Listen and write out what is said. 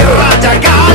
Get back